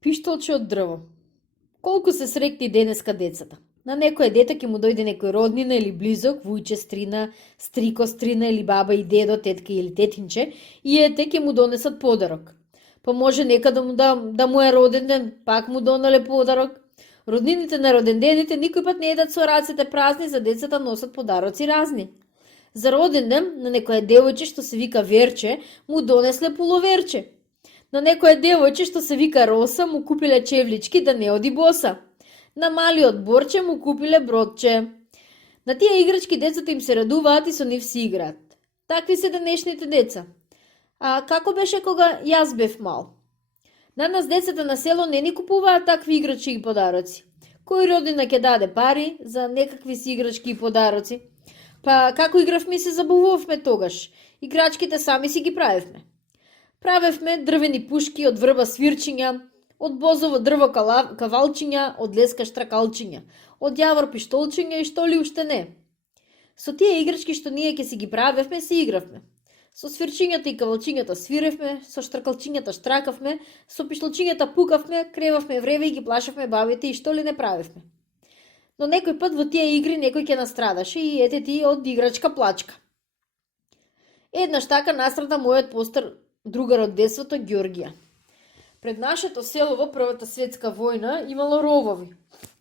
Пиштолче од дрво. Колку се среќни денеска децата. На некое дете ќе му дојде некој роднина или близок, вујче, стрина, стрико, стрина или баба и дедо, тетка или тетинче, и ете ќе му донесат подарок. Па може нека да му е роден ден, пак му донале подарок. Роднините на родендените никој пат не едат со рацете празни, за децата носат подароци разни. За роден ден на некое девојче што се вика Верче, му донесле полуверче. На некое девојче што се вика Роса му купиле чевлички да не оди боса. На малиот Борче му купиле бродче. На тие играчки децата им се радуваат и со нив си играат. Такви се денешните деца. А како беше кога јас бев мал? На нас децата на село не ни купуваат такви играчки и подароци. Кој родина ќе даде пари за некакви си играчки и подароци? Па како игравме и се забавувавме тогаш? Играчките сами си ги правевме. Правевме дрвени пушки од врба свирчиња, од бозово дрво кавалчиња, од леска штракалчиња, од јавор пиштолчиња и што ли уште не. Со тие играчки што ние ќе си ги правевме, си игравме. Со свирчињата и кавалчињата свиревме, со штракалчињата штракавме, со пиштолчињата пукавме, кревавме вреве и ги плашевме бабите и што ли не правевме. Но некој пат во тие игри некој ќе настрадаше и ете ти од играчка плачка. Еднаш така настрада мојот постар другар од детството Ѓоргија. Пред нашето село во Првата светска војна имало ровови.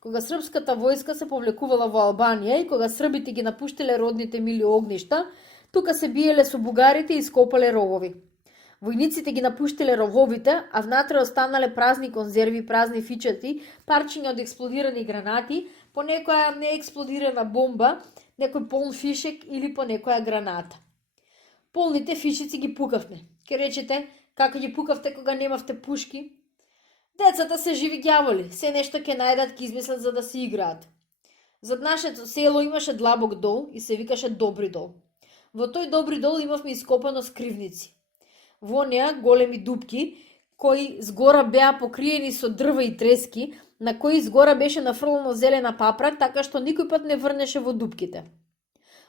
Кога српската војска се повлекувала во Албанија и кога србите ги напуштиле родните мили огништа, тука се биеле со бугарите и скопале ровови. Војниците ги напуштиле рововите, а внатре останале празни конзерви, празни фичати, парчиња од експлодирани гранати, по некоја неексплодирана бомба, некој полн фишек или по некоја граната. Полните фишици ги пукавме. Ке речете, како ги пукавте кога немавте пушки? Децата се живи ѓаволи, се нешто ќе најдат, ќе измислат за да си играат. Зад нашето село имаше длабок дол и се викаше Добри дол. Во тој Добри дол имавме ископано скривници. Во неа големи дупки, кои згора беа покриени со дрва и трески, на кои згора беше нафрлено зелена папра, така што никој пат не врнеше во дупките.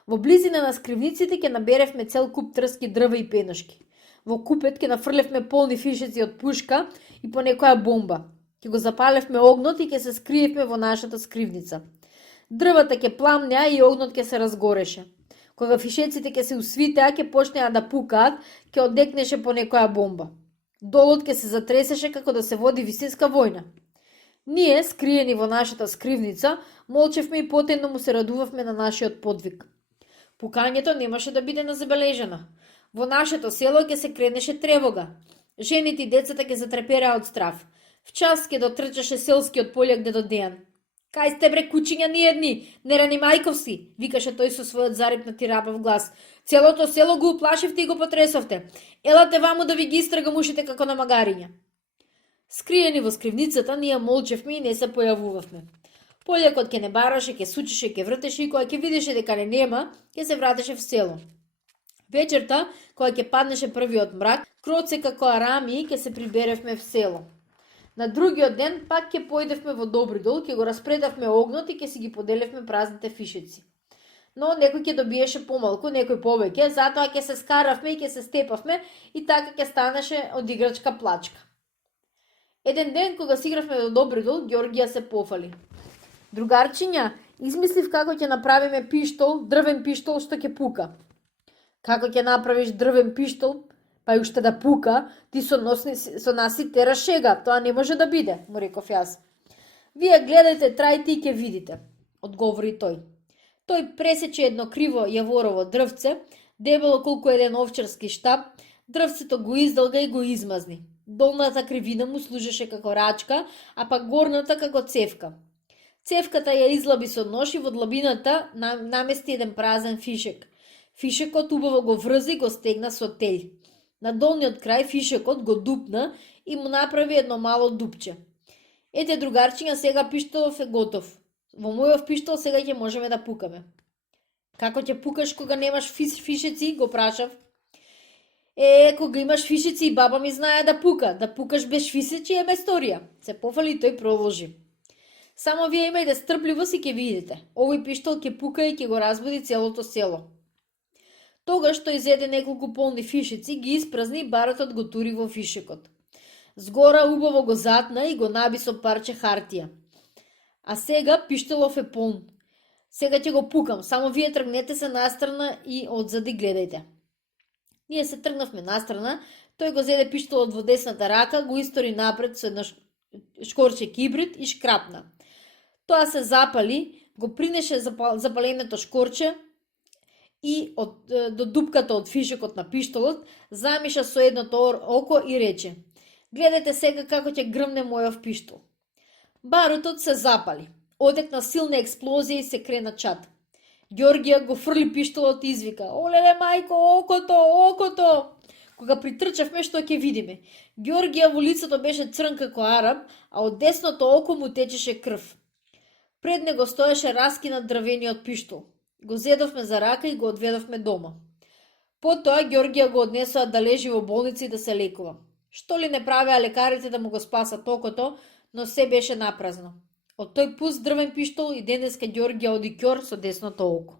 Во близина на скривниците ќе наберевме цел куп трски, дрва и пеношки. Во купет ќе нафрлевме полни фишеци од пушка и по некоја бомба. Ќе го запалевме огнот и ќе се скриевме во нашата скривница. Дрвата ќе пламнеа и огнот ќе се разгореше. Кога фишеците ќе се усвитеа, ќе почнеа да пукаат, ќе одекнеше по некоја бомба. Долот ќе се затресеше како да се води вистинска војна. Ние, скриени во нашата скривница, молчевме и потајно му се радувавме на нашиот подвиг. Пукањето немаше да биде незабележано. Во нашето село ќе се кренеше тревога. Жените и децата ќе затрепереа од страв. В час ќе дотрчаше селскиот пољак дедо Дејан. Кај сте бре кучиња ниедни, не рани мајков си, викаше тој со својот зарипнат и рапав глас. Целото село го уплашивте и го потресовте. Елате ваму да ви ги истргам ушите како на магариња. Скриени во скривницата, ние молчевме и не се појавувавме. Пољакот ќе не бараше, ќе сучеше, ќе вртеше и кога ќе видеше дека не нема, ќе се вратеше в село. Вечерта, кога ќе паднеше првиот мрак, кроце како арами ќе се приберевме в село. На другиот ден пак ќе појдевме во Добри дол, ќе го распредавме огнот и ќе си ги поделевме празните фишеци. Но некој ќе добиеше помалку, некој повеќе, затоа ќе се скаравме и ќе се степавме и така ќе станеше од играчка плачка. Еден ден кога си игравме во Добри дол, Ѓоргија се пофали. Другарчиња, измислив како ќе направиме пиштол, дрвен пиштол што ќе пука. Како ќе направиш дрвен пиштол, па и уште да пука, ти со нас си тераш шега, тоа не може да биде, му реков јас. Вие гледајте, трајте и ќе видите, одговори тој. Тој пресече едно криво јаворово дрвце, дебело колку еден овчарски штап, дрвцето го издолга и го измазни. Долната кривина му служеше како рачка, а пак горната како цевка. Цевката ја излаби со нож и во длабината намести еден празен фишек. Фишекот убаво го врза и го стегна со телј. На долниот крај фишекот го дупна и му направи едно мало дупче. Ете, другарчиња, сега пиштолов е готов. Во мојов пиштол сега ќе можеме да пукаме. Како ќе пукаш кога немаш фишеци, го прашав. Кога имаш фишеци и баба ми знае да пука. Да пукаш без фишеци е историја. Се пофали тој продолжи. Само вие имајте стрпливост и ќе видите. Овој пиштол ќе пука и ќе го разбуди целото село. Тогаш тој изеде неколку полни фишеци, ги испразни и баратот го тури во фишекот. Згора убаво го затна и го наби со парче хартија. А сега пиштолов е полн. Сега ќе го пукам, само вие тргнете се настрана и одзади гледајте. Ние се тргнавме настрана, тој го зеде пиштолот во десната рака, го истори напред со една шкорче кибрид и шкрапна. Тоа се запали, го принеше запаленото шкорче и до дупката од фишекот на пиштолот замиша со едното око и рече: гледајте сега како ќе грмне мојов пиштол. Барутот се запали. Одекна силна експлозија и се крена чат. Ѓоргија го фрли пиштолот и извика: олеле мајко, окото, окото! Кога притрчавме што ќе видиме, Ѓоргија во лицето беше црн како араб, а од десното око му течеше крв. Пред него стоеше раскинат дрвениот пиштол. Го зедовме за рака и го одведовме дома. Потоа Ѓоргија го однесоа да лежи во болница и да се лекува. Што ли не правеа лекарите да му го спасат окото, но се беше напразно. Од тој пуст дрвен пиштол и денеска Ѓоргија оди ќор со десното око.